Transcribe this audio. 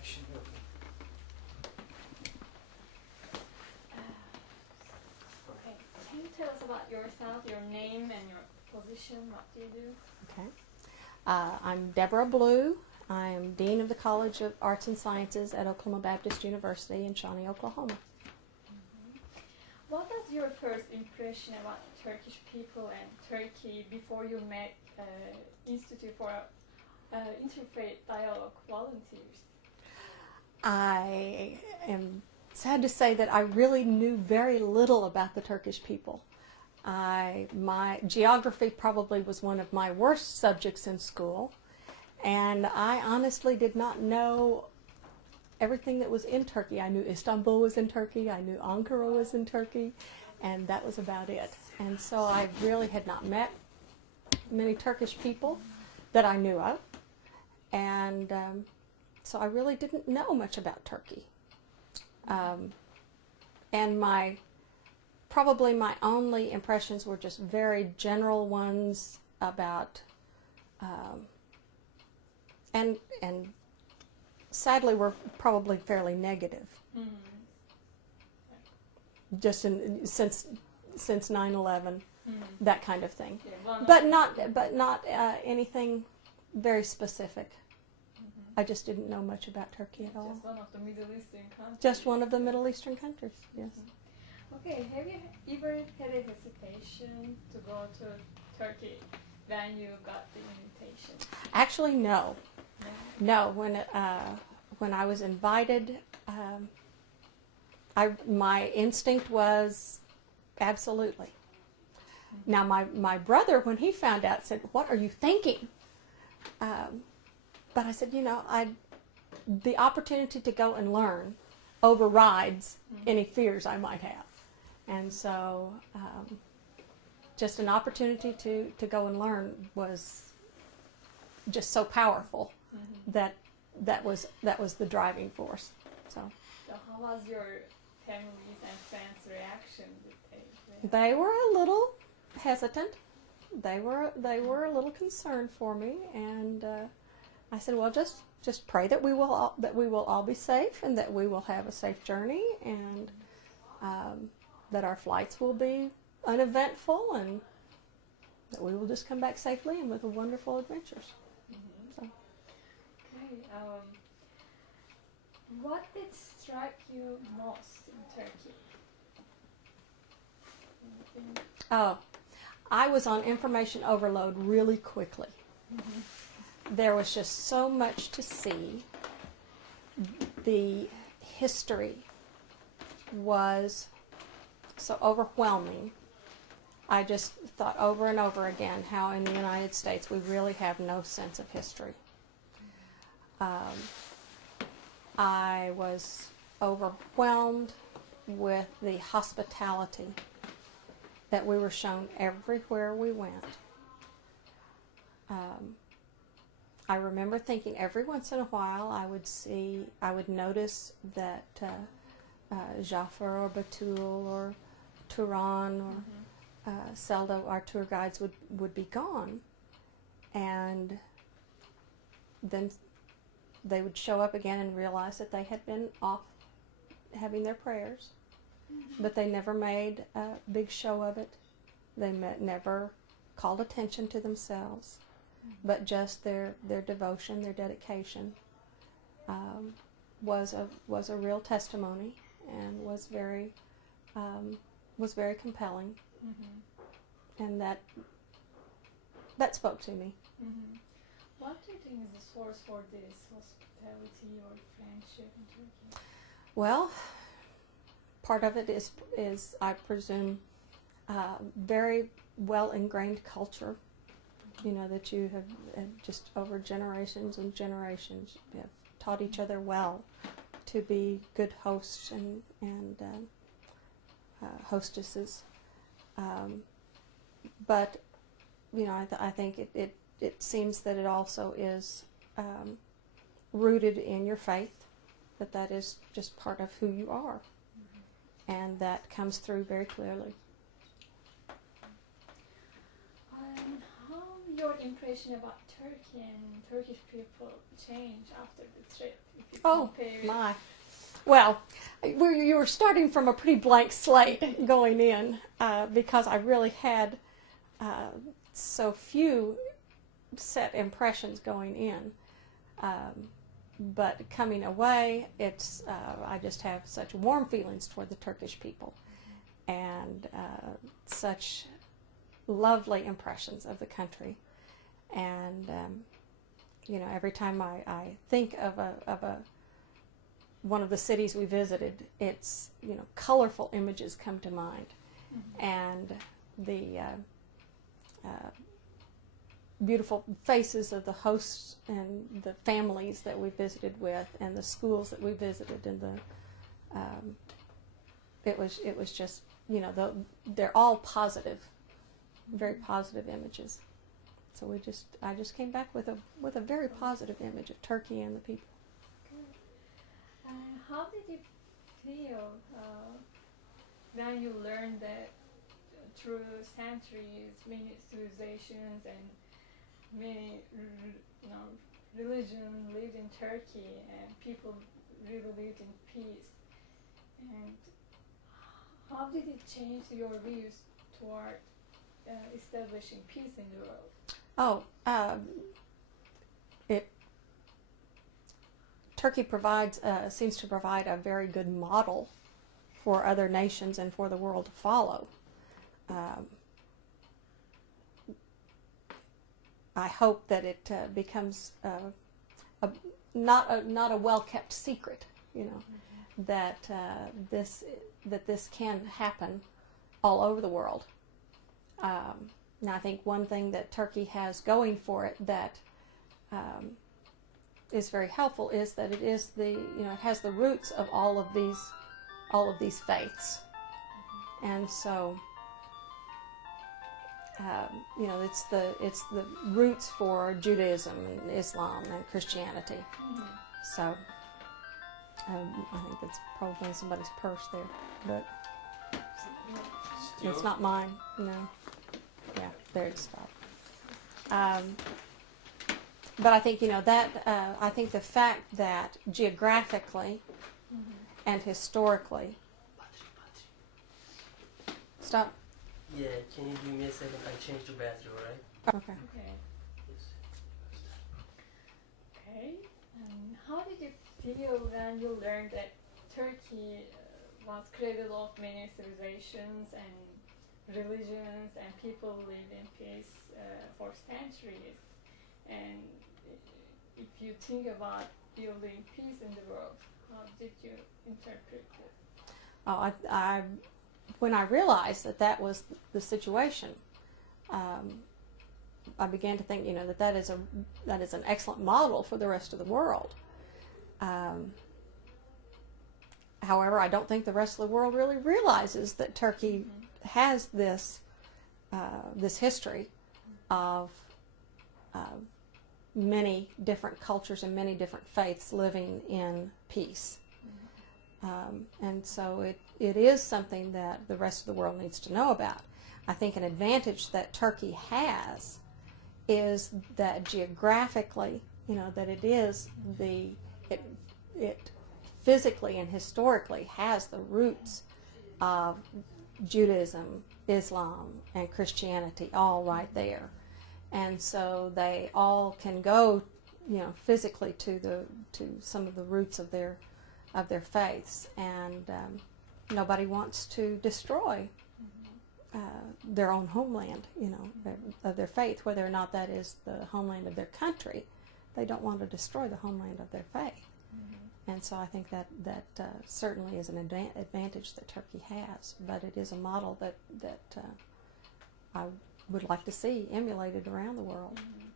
action. Okay. Can you tell us about yourself, your name and your position? What do you do? Okay. I'm Deborah Blue. I am Dean of the College of Arts and Sciences at Oklahoma Baptist University in Shawnee, Oklahoma. What was your first impression about Turkish people and Turkey before you met Institute for Interfaith Dialogue volunteers? I am sad to say that I really knew very little about the Turkish people. My geography probably was one of my worst subjects in school, and I honestly did not know everything that was in Turkey. I knew Istanbul was in Turkey, I knew Ankara was in Turkey, and that was about it. And so I really had not met many Turkish people that I knew of, and so I really didn't know much about Turkey. And probably my only impressions were just very general ones about, and sadly were probably fairly negative. Mm-hmm. Just since 9/11, that kind of thing. Yeah, But not anything very specific. I just didn't know much about Turkey at all. Just one of the Middle Eastern countries. Just one of the Middle Eastern countries, yes. Okay, have you ever had a hesitation to go to Turkey when you got the invitation? Actually, no. No, when I was invited, my instinct was absolutely. Now, my brother, when he found out, said, "What are you thinking?" But I said, the opportunity to go and learn overrides any fears I might have. And so just an opportunity to go and learn was just so powerful that was the driving force. So how was your family's and friends' reaction? They were a little hesitant. They were a little concerned for me, and I said, well, just pray that we will all be safe, and that we will have a safe journey, and that our flights will be uneventful, and that we will just come back safely and with wonderful adventures. So. Okay. What did strike you most in Turkey? Oh, I was on information overload really quickly. There was just so much to see. The history was so overwhelming. I just thought over and over again how in the United States we really have no sense of history. I was overwhelmed with the hospitality that we were shown everywhere we went. I remember thinking every once in a while I would notice that Jafar or Batul or Turan or Seldo, our tour guides, would be gone. And then they would show up again and realize that they had been off having their prayers. But they never made a big show of it. They never called attention to themselves, but just their devotion, their dedication was a real testimony and was very compelling, and that spoke to me. What do you think is the source for this hospitality or friendship in Turkey? Well, part of it is I presume, very well ingrained culture. That you have just over generations and generations have taught each other well to be good hosts and hostesses. But I think it seems that it also is rooted in your faith, that is just part of who you are. And that comes through very clearly. How your impression about Turkey and Turkish people changed after the trip, if you Oh, compare it? my. Well, you were starting from a pretty blank slate going in because I really had so few set impressions going in. But coming away, it's I just have such warm feelings toward the Turkish people and such lovely impressions of the country. And, every time I think of one of the cities we visited, it's, colorful images come to mind. Mm-hmm. And the beautiful faces of the hosts and the families that we visited with, and the schools that we visited, and it was just, they're all positive, very positive images. So I just came back with a very positive image of Turkey and the people. How did you feel when you learned that through centuries, many civilizations and many religion lived in Turkey and people really lived in peace? And how did it change your views toward establishing peace in the world? Turkey seems to provide a very good model for other nations and for the world to follow. I hope that it becomes not a well-kept secret, mm-hmm. that this can happen all over the world. Now, I think one thing that Turkey has going for it that is very helpful is that it is it has the roots of all of these faiths, and so it's the roots for Judaism and Islam and Christianity. Mm-hmm. So I think that's probably in somebody's purse there, but it's not mine. No. Yeah, there it stopped. But I think I think the fact that geographically mm-hmm. and historically. Stop. Yeah, can you give me a second? I changed the bathroom, right? Okay. Okay. Okay. How did you feel when you learned that Turkey was cradle of many civilizations and religions, and people lived in peace for centuries? And if you think about building peace in the world, how did you interpret this? When I realized that was the situation, I began to think, that is an excellent model for the rest of the world. However, I don't think the rest of the world really realizes that Turkey mm-hmm. has this history of many different cultures and many different faiths living in peace. And so it is something that the rest of the world needs to know about. I think an advantage that Turkey has is that geographically, that it physically and historically has the roots of Judaism, Islam, and Christianity all right there. And so they all can go, physically to some of the roots of their faiths, and nobody wants to destroy their own homeland, of their faith, whether or not that is the homeland of their country. They don't want to destroy the homeland of their faith. Mm-hmm. And so I think that certainly is an advantage that Turkey has, but it is a model that I would like to see emulated around the world. Mm-hmm.